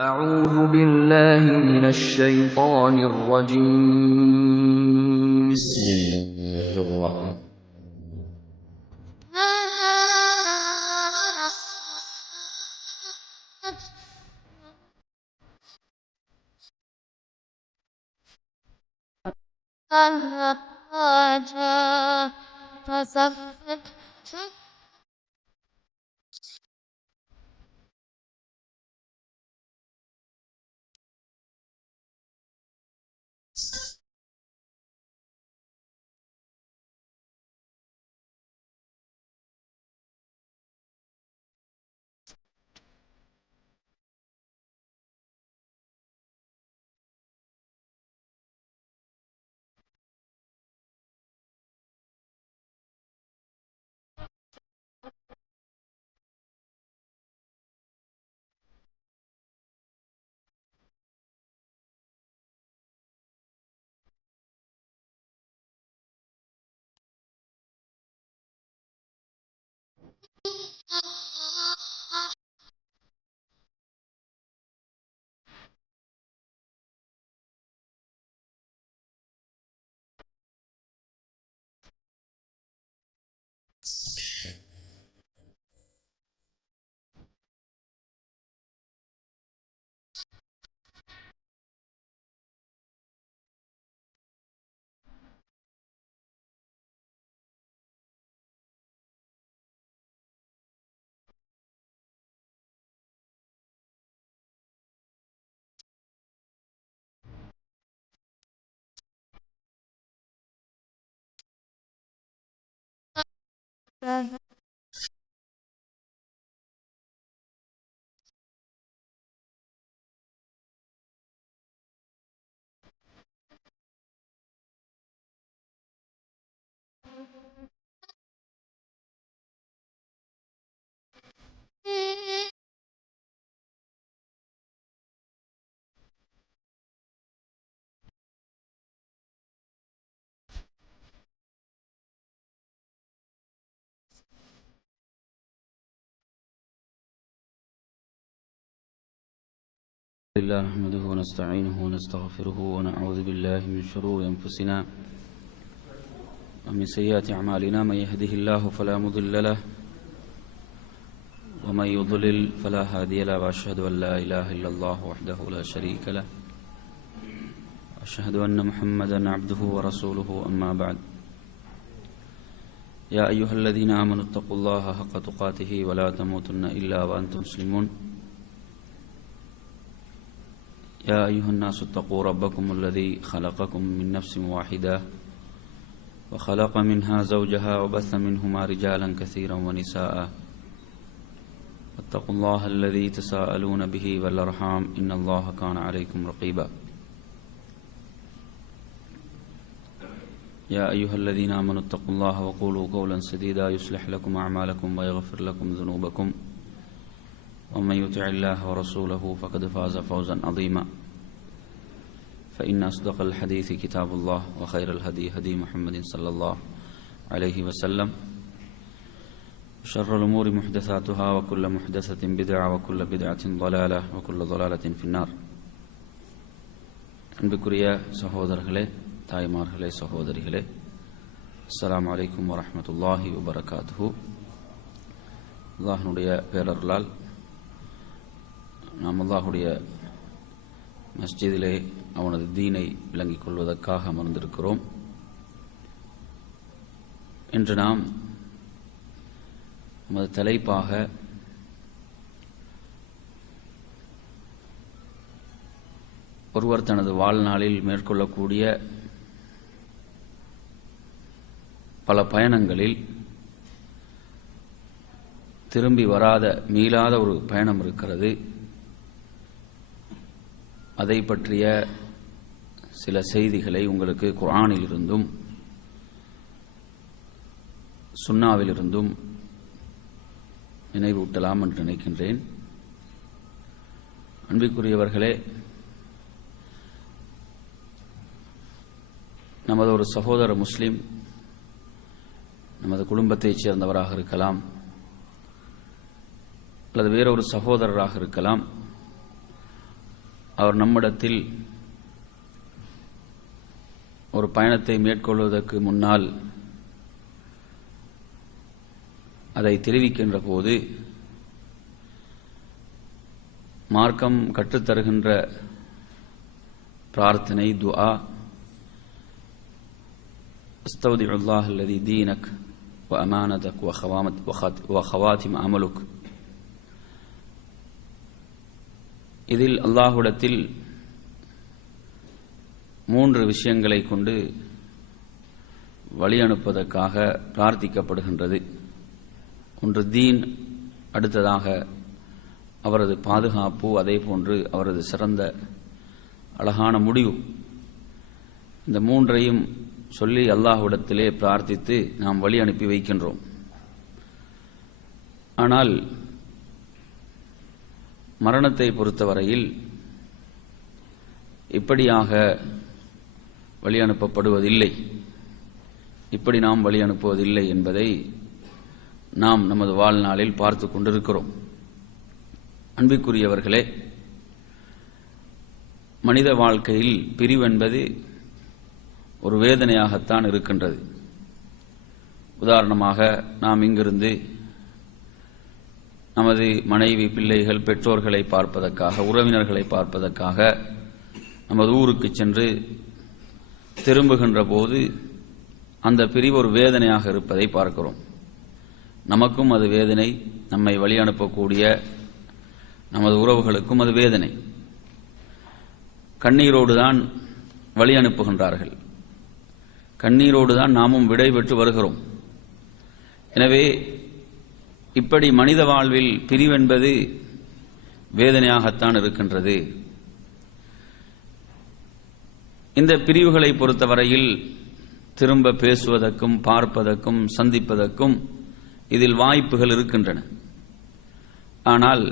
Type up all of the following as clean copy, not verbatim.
أعوذ بالله من الشيطان الرجيم. بسم الله الرحمن لله نحمده ونستعينه ونستغفره ونعوذ بالله من شرور أنفسنا ومن سيئات أعمالنا. من يهده الله فلا مضل له ومن يضلل فلا هادي له، وأشهد أن لا إله إلا الله وحده لا شريك له، وأشهد أن محمدا عبده ورسوله. أما بعد، يا أيها الذين آمنوا اتقوا الله حق تقاته ولا تموتن إلا وأنتم مسلمون. يا أيها الناس اتقوا ربكم الذي خلقكم من نفس واحدة وخلق منها زوجها وبث منهما رجالا كثيرا ونساء، واتقوا الله الذي تساءلون به والأرحام إن الله كان عليكم رقيبا. يا أيها الذين آمنوا اتقوا الله وقولوا قولا سديدا يصلح لكم أعمالكم ويغفر لكم ذنوبكم، ومن يطع الله ورسوله فقد فاز فوزا عظيما. فإن أصدق الحديث كتاب الله، وخير الهدي هدي محمد صلى الله عليه وسلم، وشر الأمور محدثاتها وكل محدثة بدعة وكل بدعة ضلالة وكل ضلالة في النار. அன்புக்குரிய சகோதரர்களே, தாய்மார்களே, சகோதரிகளே, அஸ்ஸலாமு அலைக்கும் வரஹ்மத்துல்லாஹி வபரகாத்துஹு. அல்லாஹ்வுடைய பேரருளால் நாம் அல்லாஹுடைய மஸ்ஜிதிலே அவனது தீனை விளங்கிக் கொள்வதற்காக அமர்ந்திருக்கிறோம். இன்று நாம் நமது தலைப்பாக ஒருவர் தனது வாழ்நாளில் மேற்கொள்ளக்கூடிய பல பயணங்களில் திரும்பி வராத மீளாத ஒரு பயணம் இருக்கிறது. அதை பற்றிய சில செய்திகளை உங்களுக்கு குர்ஆனில் இருந்தும் சுன்னாவில் இருந்தும் நினைவூட்டலாம் என்று நினைக்கின்றேன். அன்பிற்குரியவர்களே, நமது ஒரு சகோதர முஸ்லிம் நமது குடும்பத்தைச் சேர்ந்தவராக இருக்கலாம், அல்லது வேறொரு சகோதரராக இருக்கலாம், அவர் நம்மிடத்தில் ஒரு பயணத்தை மேற்கொள்வதற்கு முன்னால் அதை தெரிவிக்கின்ற போது மார்க்கம் கற்றுத்தருகின்ற பிரார்த்தனை துஆ அஸ்தௌதிஉல்லாஹ் அல்லதி தீனக் வ அமானதக் வ ஹவாத்திம் அமலுக். இதில் அல்லாஹ்விடத்தில் 3 விஷயங்களை கொண்டு வழி அனுப்பதற்காக பிரார்த்திக்கப்படுகின்றது. ஒன்று தீன், அடுத்ததாக அவரது பாதுகாப்பு, அதே போன்று அவரது சிறந்த அழகான முடிவு. இந்த 3ஐயும் சொல்லி அல்லாஹ்விடத்திலே பிரார்த்தித்து நாம் வழி அனுப்பி வைக்கின்றோம். ஆனால் மரணத்தை பொறுத்தவரையில் இப்படியாக வழி அனுப்பப்படுவதில்லை, இப்படி நாம் வழி அனுப்புவதில்லை என்பதை நாம் நமது வாழ்நாளில் பார்த்து கொண்டிருக்கிறோம். அன்பிற்குரியவர்களே, மனித வாழ்க்கையில் பிரிவென்பது ஒரு வேதனையாகத்தான் இருக்கின்றது. உதாரணமாக, நாம் இங்கிருந்து நமது மனைவி, பிள்ளைகள், பெற்றோர்களை பார்ப்பதற்காக, உறவினர்களை பார்ப்பதற்காக நமது ஊருக்கு சென்று திரும்புகின்ற போது அந்த பிரிவு ஒரு வேதனையாக இருப்பதை பார்க்கிறோம். நமக்கும் அது வேதனை, நம்மை வழி அனுப்பக்கூடிய நமது உறவுகளுக்கும் அது வேதனை. கண்ணீரோடு தான் வழி அனுப்புகின்றார்கள், கண்ணீரோடு தான் நாமும் விடை பெற்று வருகிறோம். எனவே இப்படி மனித வாழ்வில் பிரிவென்பது வேதனையாகத்தான் இருக்கின்றது. இந்த பிரிவுகளை பொறுத்தவரையில் திரும்ப பேசுவதற்கும் பார்ப்பதற்கும் சந்திப்பதற்கும் இதில் வாய்ப்புகள் இருக்கின்றன. ஆனால்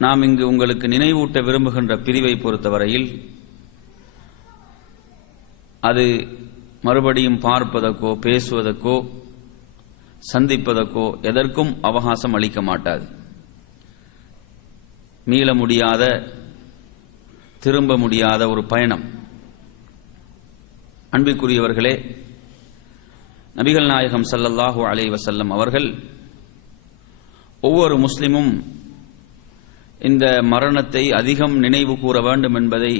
நாம் இங்கு உங்களுக்கு நினைவூட்ட விரும்புகின்ற பிரிவை பொறுத்தவரையில் அது மறுபடியும் பார்ப்பதற்கோ பேசுவதற்கோ சந்திப்பதற்கோ எதற்கும் அவகாசம் அளிக்க மாட்டாது. மீள முடியாத, திரும்ப முடியாத ஒரு பயணம். அன்பிற்குரியவர்களே, நபிகள் நாயகம் ஸல்லல்லாஹு அலைஹி வஸல்லம் அவர்கள் ஒவ்வொரு முஸ்லிமும் இந்த மரணத்தை அதிகம் நினைவு கூற வேண்டும் என்பதை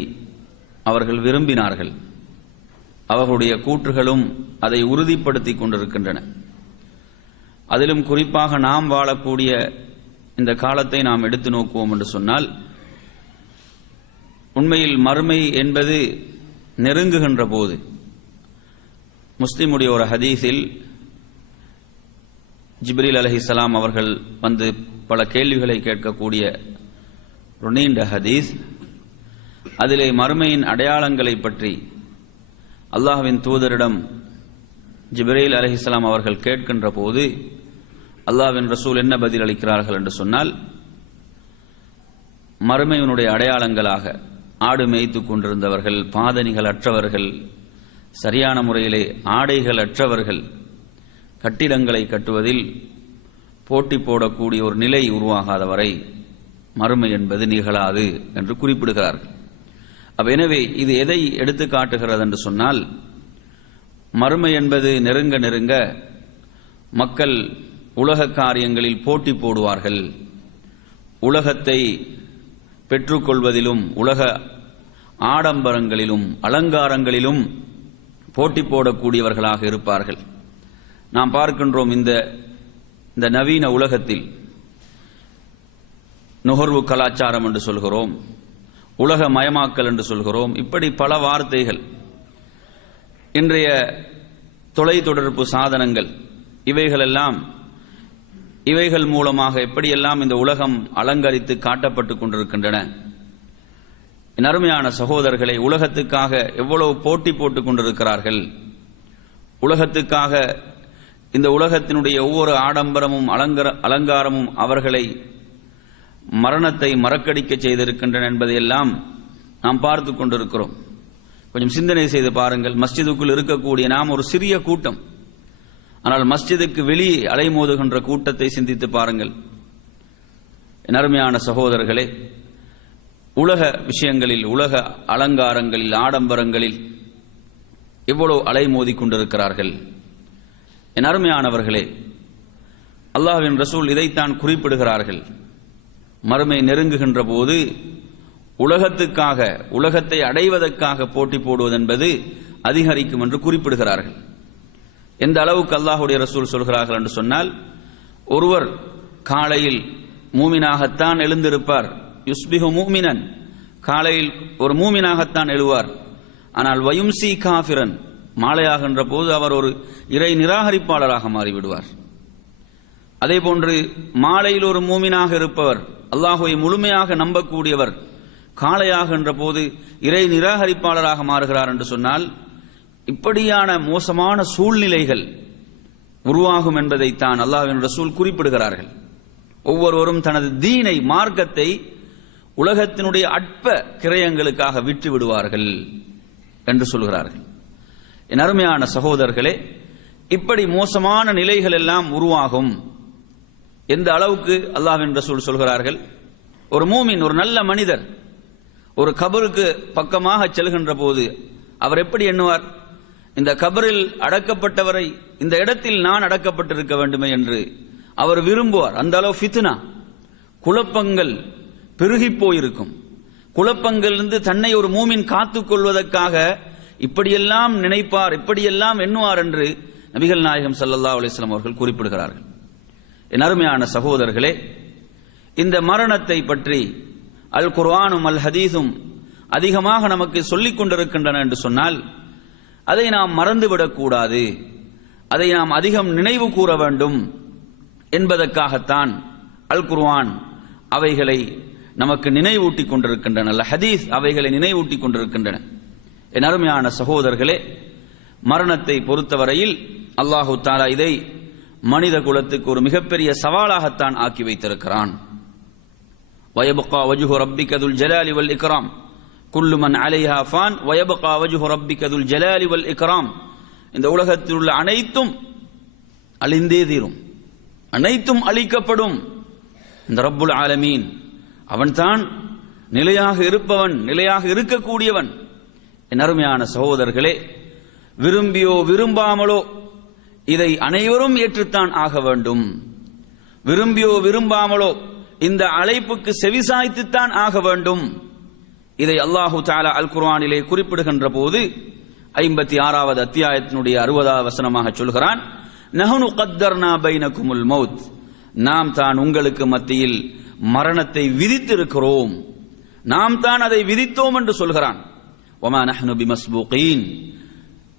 அவர்கள் விரும்பினார்கள். அவர்களுடைய கூற்றுகளும் அதை உறுதிப்படுத்திக் கொண்டிருக்கின்றன. அதிலும் குறிப்பாக நாம் வாழக்கூடிய இந்த காலத்தை நாம் எடுத்து நோக்குவோம் என்று சொன்னால், உண்மையில் மறுமை என்பது நெருங்குகின்ற போது, முஸ்லிமுடைய ஒரு ஹதீஸில் ஜிப்ரீல் அலைஹிஸ்ஸலாம் அவர்கள் வந்து பல கேள்விகளை கேட்கக்கூடிய ஒரு நீண்ட ஹதீஸ். அதிலே மறுமையின் அடையாளங்களை பற்றி அல்லாஹ்வின் தூதரிடம் ஜிப்ரீல் அலைஹிஸ்ஸலாம் அவர்கள் கேட்கின்ற போது அல்லாஹ்வின் ரசூல் என்ன பதில் அளிக்கிறார்கள் என்று சொன்னால், மறுமையினுடைய அடையாளங்களாக ஆடு மேய்த்துக் கொண்டிருந்தவர்கள், பாதணிகள் அற்றவர்கள், சரியான முறையிலே ஆடைகள் அற்றவர்கள், கட்டிடங்களை கட்டுவதில் போட்டி போடக்கூடிய ஒரு நிலை உருவாகாத வரை மறுமை என்பது நிகழாது என்று குறிப்பிடுகிறார்கள். எனவே இது எதை எடுத்து காட்டுகிறது என்று சொன்னால், மறுமை என்பது நெருங்க நெருங்க மக்கள் உலக காரியங்களில் போட்டி போடுவார்கள். உலகத்தை பெற்றுக்கொள்வதிலும் உலக ஆடம்பரங்களிலும் அலங்காரங்களிலும் போட்டி போடக்கூடியவர்களாக இருப்பார்கள். நாம் பார்க்கின்றோம், இந்த நவீன உலகத்தில் நுகர்வு கலாச்சாரம் என்று சொல்கிறோம், உலக மயமாக்கல் என்று சொல்கிறோம், இப்படி பல வார்த்தைகள். இன்றைய தொலைத்தொடர்பு சாதனங்கள் இவைகள் மூலமாக எப்படியெல்லாம் இந்த உலகம் அலங்கரித்து காட்டப்பட்டுக் கொண்டிருக்கின்றன. என் அருமையான சகோதரர்களை, உலகத்துக்காக எவ்வளவு போட்டி போட்டுக் கொண்டிருக்கிறார்கள். உலகத்துக்காக இந்த உலகத்தினுடைய ஒவ்வொரு ஆடம்பரமும் அலங்காரமும் அவர்களை மரணத்தை மறக்கடிக்க செய்திருக்கின்றன என்பதையெல்லாம் நாம் பார்த்து கொண்டிருக்கிறோம். கொஞ்சம் சிந்தனை செய்து பாருங்கள். மஸ்ஜிதுக்குள் இருக்கக்கூடிய நாம் ஒரு சிறிய கூட்டம், ஆனால் மஸ்ஜிதுக்கு வெளியே அலைமோதுகின்ற கூட்டத்தை சிந்தித்து பாருங்கள். என் அருமையான சகோதரர்களே, உலக விஷயங்களில், உலக அலங்காரங்களில், ஆடம்பரங்களில் எவ்வளவு அலைமோதி கொண்டிருக்கிறார்கள். என் அருமையானவர்களே, அல்லாஹ்வின் ரசூல் இதைத்தான் குறிப்பிடுகிறார்கள். மறுமை நெருங்குகின்ற போது உலகத்துக்காக, உலகத்தை அடைவதற்காக போட்டி போடுவது என்பது அதிகரிக்கும் என்று குறிப்பிடுகிறார்கள். எந்த அளவுக்கு அல்லாஹ்வுடைய ரசூல் சொல்கிறார்கள் என்று சொன்னால், ஒருவர் காலையில் மூமினாகத்தான் எழுந்திருப்பார். யுஸ்பிஹு மூமினன், காலையில் ஒரு மூமினாகத்தான் எழுவார். ஆனால் வயும்சி காஃபிரன், மாலையாகின்ற போது அவர் ஒரு இறை நிராகரிப்பாளராக மாறிவிடுவார். அதே போன்று மாலையில் ஒரு மூமினாக இருப்பவர், அல்லாஹ்வை முழுமையாக நம்பக்கூடியவர், காலையாகின்ற போது இறை நிராகரிப்பாளராக மாறுகிறார் என்று சொன்னால், இப்படியான மோசமான சூழ்நிலைகள் உருவாகும் என்பதைத்தான் அல்லாஹ்வின் ரசூல் குறிப்பிடுகிறார்கள். ஒவ்வொருவரும் தனது தீனை, மார்க்கத்தை உலகத்தினுடைய அற்ப கிரயங்களுக்காக விட்டு விடுவார்கள் என்று சொல்கிறார்கள். என் அருமையான சகோதரர்களே, இப்படி மோசமான நிலைகள் எல்லாம் உருவாகும். எந்த அளவுக்கு அல்லாஹ்வின் ரசூல் சொல்கிறார்கள், ஒரு மூமின், ஒரு நல்ல மனிதர் ஒரு கபருக்கு பக்கமாக செல்கின்ற போது அவர் எப்படி எண்ணுவார்? இந்த கபரில் அடக்கப்பட்டவரை இந்த இடத்தில் நான் அடக்கப்பட்டிருக்க வேண்டுமே என்று அவர் விரும்புவார். அந்த அளவு ஃபித்னா, குழப்பங்கள் பெருகி போயிருக்கும். குழப்பங்களிலிருந்து தன்னை ஒரு மூமின் காத்துக் கொள்வதற்காக இப்படியெல்லாம் நினைப்பார், இப்படியெல்லாம் எண்ணுவார் என்று நபிகள் நாயகம் ஸல்லல்லாஹு அலைஹி வஸல்லம் அவர்கள் குறிப்பிடுகிறார்கள். என் அருமையான சகோதரர்களே, இந்த மரணத்தை பற்றி அல் குர்ஆனும் அல் ஹதீஸும் அதிகமாக நமக்கு சொல்லிக் கொண்டிருக்கின்றன என்று சொன்னால், அதை நாம் மறந்துவிடக்கூடாது, அதை நாம் அதிகம் நினைவு கூற வேண்டும் என்பதற்காகத்தான் அல் குர்ஆன் அவைகளை நமக்கு நினைவூட்டிக் கொண்டிருக்கின்றன, அல் ஹதீஸ் அவைகளை நினைவூட்டிக் கொண்டிருக்கின்றன. என் அருமையான சகோதரர்களே, மரணத்தை பொறுத்தவரையில் அல்லாஹு தஆலா இதை மனித குலத்துக்கு ஒரு மிகப்பெரிய சவாலாகத்தான் ஆக்கி வைத்திருக்கிறான். வயபகா வஜ்ஹு ரப்பிக துல் ஜலாலி வல் இக்ராம், குல்லு மன் அலைஹா ஃபான் வயபகா வஜ்ஹு ரப்பிக துல் ஜலாலி வல் இக்ராம். இந்த உலகத்தில் உள்ள அனைத்தும் அழிந்தே தீரும், அனைத்தும் அழிக்கப்படும். இந்த ரப்புல் ஆலமீன் அவன்தான் நிலையாக இருப்பவன், நிலையாக இருக்கக்கூடியவன். என் அருமையான சகோதரர்களே, விரும்பியோ விரும்பாமலோ இதை அனைவரும் ஏற்றுத்தான் ஆக வேண்டும். விரும்பியோ விரும்பாமலோ இந்த அழைப்புக்கு செவிசாய்த்துத்தான் ஆக வேண்டும். இதை அல்லாஹு தஆலா அல் குர்ஆனிலே குறிப்பிடுகின்ற போது 56வது அத்தியாயத்தினுடைய 60வது வசனமாக சொல்கிறான், நஹ்னு கத்தர்னா பைனகுமுல் மௌத், நாம் தான் உங்களுக்கு மத்தியில் மரணத்தை விதித்திருக்கிறோம், நாம் தான் அதை விதித்தோம் என்று சொல்கிறான். வமா நஹ்னு பிமஸ்பூகீன்,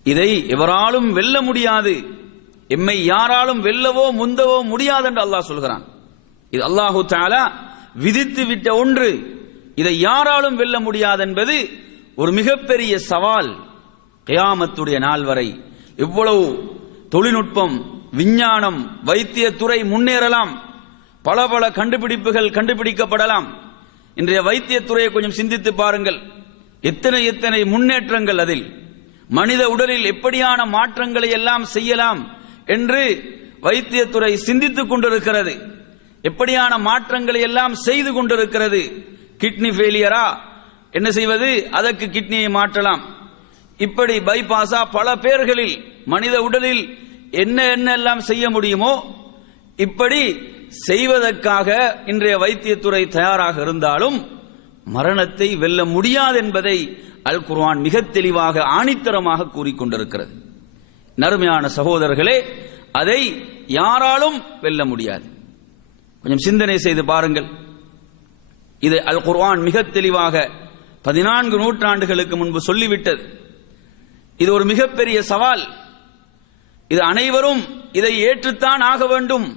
இதை எவராலும் வெல்ல முடியாது, எம்மை யாராலும் வெல்லவோ முந்தவோ முடியாது என்று அல்லாஹ் சொல்கிறான். இது அல்லாஹு தஆலா விதித்து விட்ட ஒன்று, இதை யாராலும் வெல்ல முடியாது என்பது ஒரு மிகப்பெரிய சவால். கியாமத்துடைய நாள் வரை எவ்வளவு தொழில்நுட்பம், விஞ்ஞானம், வைத்தியத்துறை முன்னேறலாம், பல பல கண்டுபிடிப்புகள் கண்டுபிடிக்கப்படலாம். இன்றைய வைத்தியத்துறையை கொஞ்சம் சிந்தித்து பாருங்கள், எத்தனை எத்தனை முன்னேற்றங்கள், அதில் மனித உடலில் எப்படியான மாற்றங்களை எல்லாம் செய்யலாம் என்று வைத்தியத்துறை சிந்தித்துக் கொண்டிருக்கிறது, எப்படியான மாற்றங்களை எல்லாம் செய்து கொண்டிருக்கிறது. கிட்னி ஃபெயிலியரா, என்ன செய்வது, அதற்கு கிட்னியை மாற்றலாம். இப்படி பைபாஸா, பல பேர்களில் மனித உடலில் என்ன என்ன எல்லாம் செய்ய முடியுமோ இப்படி செய்வதற்காக இன்றைய வைத்தியத்துறை தயாராக இருந்தாலும் மரணத்தை வெல்ல முடியாது என்பதை அல் குர்ஆன் மிக தெளிவாக ஆணித்தரமாக கூறிக்கொண்டிருக்கிறது. நறுமையான சகோதரர்களே, அதை யாராலும் வெல்ல முடியாது. கொஞ்சம் சிந்தனை செய்து பாருங்கள். இது அல் குர்ஆன் மிக தெளிவாக 14 நூற்றாண்டுகளுக்கு முன்பு சொல்லிவிட்டது. இது ஒரு மிகப்பெரிய சவால். இது அனைவரும் இதை ஏற்றுத்தான் ஆக வேண்டும்,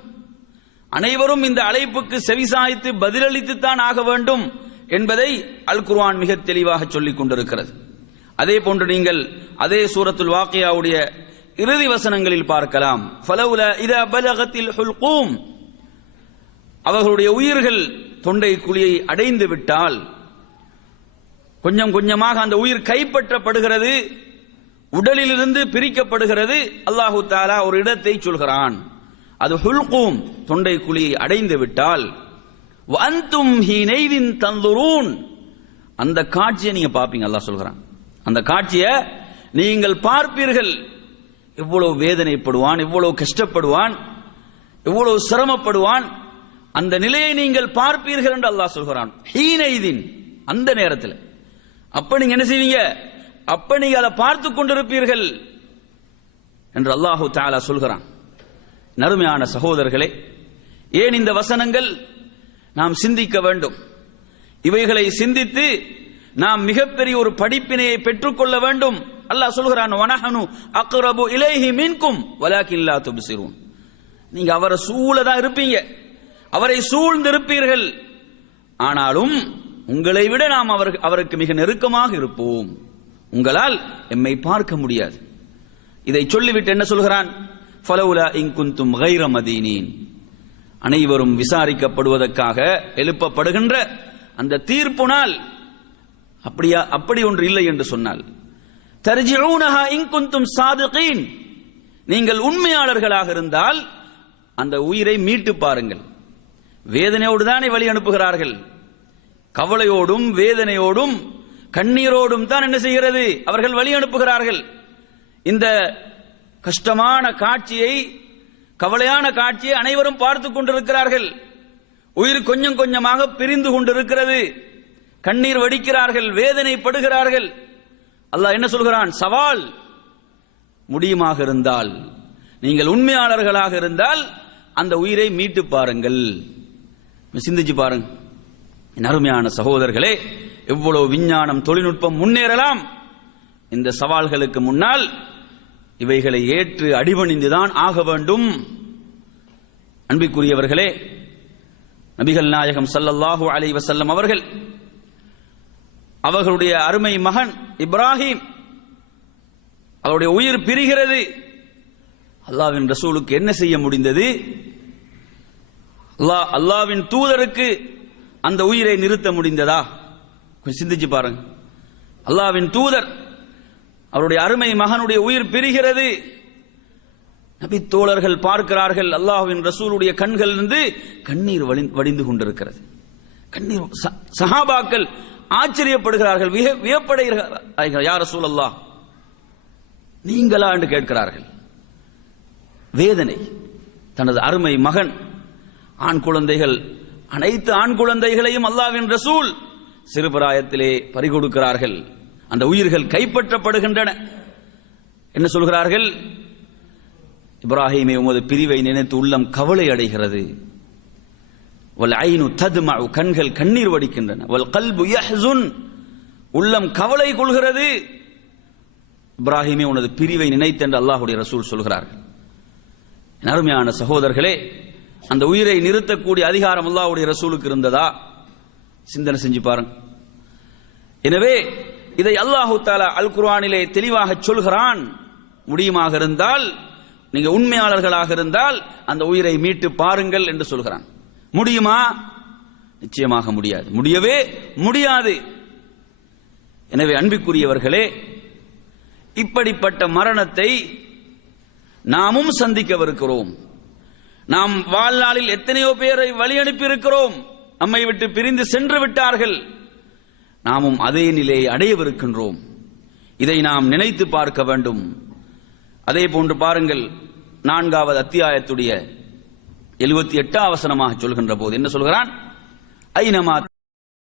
அனைவரும் இந்த அழைப்புக்கு செவிசாய்த்து பதிலளித்துத்தான் ஆக வேண்டும் என்பதை அல் குர்ஆன் மிக தெளிவாக சொல்லிக் கொண்டிருக்கிறது. அதே போன்று நீங்கள் அதே சூரத்துல் வாக்கியாவுடைய இறுதி வசனங்களில் பார்க்கலாம். ஃபலவுலா இதா பலகத்தில் ஹுல்கூம், அவர்களுடைய உயிர்கள் தொண்டை குழியை அடைந்து விட்டால், கொஞ்சம் கொஞ்சமாக அந்த உயிர் கைப்பற்றப்படுகிறது, உடலிலிருந்து பிரிக்கப்படுகிறது. அல்லாஹு தஆலா ஒரு இடத்தை சொல்கிறான், அது ஹுல்கூம், தொண்டை குழியை அடைந்து விட்டால் வஅன்தும் ஹீனைதின் தன்துரூன், அந்த காட்சியை நீங்க பார்ப்பீங்க. அல்லாஹ் சொல்கிறான், அந்த காட்சியை நீங்கள் பார்ப்பீர்கள். எவ்வளவு வேதனைப்படுவான், எவ்வளவு கஷ்டப்படுவான், எவ்வளவு சிரமப்படுவான், அந்த நிலையை நீங்கள் பார்ப்பீர்கள் என்று அல்லாஹ் சொல்கிறான். ஹீனைதின், அந்த நேரத்தில். அப்ப நீங்க என்ன செய்வீங்க? அப்ப நீங்க அதை பார்த்து கொண்டிருப்பீர்கள் என்று அல்லாஹு தஆலா சொல்கிறான். நறுமையான சகோதரர்களே, ஏன் இந்த வசனங்கள் நாம் சிந்திக்க வேண்டும்? இவைகளை சிந்தித்து நாம் மிகப்பெரிய ஒரு படிப்பினையை பெற்றுக்கொள்ள வேண்டும். அல்லாஹ் சொல்கிறான், வனஹனு அக்ரபு இலைஹி மின்கும் வலாக்கின் லா துப்சிரூன். நீங்க அவரை சூழதான் இருப்பீங்க, அவரை சூழ்ந்திருப்பீர்கள், ஆனாலும் உங்களை விட நாம் அவருக்கு மிக நெருக்கமாக இருப்போம், உங்களால் எம்மை பார்க்க முடியாது. இதை சொல்லிவிட்டு என்ன சொல்கிறான்? ஃபலவுலா இன் குன்தும் கைர மதீனீன், அனைவரும் விசாரிக்கப்படுவதற்காக எழுப்பப்படுகின்ற அந்த தீர்ப்பு நாள் அப்படி ஒன்று இல்லை என்று சொன்னால், தர்ஜிஊனஹா இன் குன்தும் சாதிகீன், நீங்கள் உண்மையாளர்களாக இருந்தால் அந்த உயிரை மீட்டு பாருங்கள். வேதனையோடு தானே வழி அனுப்புகிறார்கள், கவலையோடும் வேதனையோடும் கண்ணீரோடும் தான் என்ன செய்கிறது, அவர்கள் வழி அனுப்புகிறார்கள். இந்த கஷ்டமான காட்சியை, கவலையான காட்சியை அனைவரும் பார்த்து கொண்டிருக்கிறார்கள். உயிர் கொஞ்சம் கொஞ்சமாக பிரிந்து கொண்டிருக்கிறது, கண்ணீர் வடிக்கிறார்கள், வேதனைப்படுகிறார்கள். அல்லாஹ் என்ன சொல்கிறான்? சவால், முடியுமாக இருந்தால், நீங்கள் உண்மையாளர்களாக இருந்தால் அந்த உயிரை மீட்டு பாருங்கள். சிந்திச்சு பாருங்க அருமையான சகோதரர்களே, எவ்வளவு விஞ்ஞானம் தொழில்நுட்பம் முன்னேறலாம், இந்த சவால்களுக்கு முன்னால் இவைகளை ஏற்று அடிபணிந்துதான் ஆக வேண்டும். அன்பிற்குரியவர்களே, நபிகள் நாயகம் ஸல்லல்லாஹு அலைஹி வஸல்லம் அவர்களுடைய அருமை மகன் இப்ராஹிம், அவருடைய உயிர் பிரிகிறது. அல்லாஹ்வின் ரசூலுக்கு என்ன செய்ய முடிந்தது? அல்லாஹ்வின் தூதருக்கு அந்த உயிரை நிறுத்த முடிந்ததா? கொஞ்சம் சிந்திச்சு பாருங்க. அல்லாஹ்வின் தூதர், அவருடைய அருமை மகனுடைய உயிர் பிரிகிறது. நபி தோழர்கள் பார்க்கிறார்கள், அல்லாஹ்வின் ரசூலுடைய கண்களிலிருந்து கண்ணீர் வடிந்து கொண்டிருக்கிறது. கண்ணீர். சஹாபாக்கள் ஆச்சரியப்படுகிறார்கள், வியப்படைகிறார்கள். யா ரசூலல்லாஹ், நீங்களா என்று கேட்கிறார்கள். வேதனை. தனது அருமை மகன், ஆண் குழந்தைகள், அனைத்து ஆண் குழந்தைகளையும் அல்லாஹ்வின் ரசூல் சிறுபிராயத்திலே பறிகொடுக்கிறார்கள். அந்த உயிர்கள் கைப்பற்றப்படுகின்றன. என்ன சொல்கிறார்கள்? இப்ராஹிமே, உமது பிரிவை நினைத்து உள்ளம் கவலை அடைகிறது. வல் ஐனு தத்மஉ, கண்கள் கண்ணீர் வடிக்கின்றன. வல் கல்பு யஹ்ஸுன், உள்ளம் கவலை கொள்கிறது. இப்ராஹிமே, உனது பிரிவை நினைத்து என்று அல்லாஹ்வுடைய ரசூல் சொல்கிறார்கள். அருமையான சகோதரர்களே, அந்த உயிரை நிறுத்தக்கூடிய அதிகாரம் அல்லாஹ்வுடைய ரசூலுக்கு இருந்ததா? சிந்தனை செஞ்சு பாருங்க. எனவே இதை அல்லாஹு தஆலா அல் குர்ஆனிலே தெளிவாக சொல்கிறான். முடியுமாக இருந்தால், நீங்க உண்மையாளர்களாக இருந்தால் அந்த உயிரை மீட்டு பாருங்கள் என்று சொல்கிறான். முடியுமா? நிச்சயமாக முடியாது, முடியவே முடியாது. எனவே அன்பிற்குரியவர்களே, இப்படிப்பட்ட மரணத்தை நாமும் சந்திக்கவிருக்கிறோம். நாம் வாழ்நாளில் எத்தனையோ பேரை வழி அனுப்பி இருக்கிறோம், நம்மை விட்டு பிரிந்து சென்று விட்டார்கள். நாமும் அதே நிலையை அடையவிருக்கின்றோம். இதை நாம் நினைத்து பார்க்க வேண்டும். அதே போன்று பாருங்கள், 4வது அத்தியாயத்துடைய 78வது வசனமாக சொல்கின்ற போது என்ன சொல்கிறான்? ஐனமா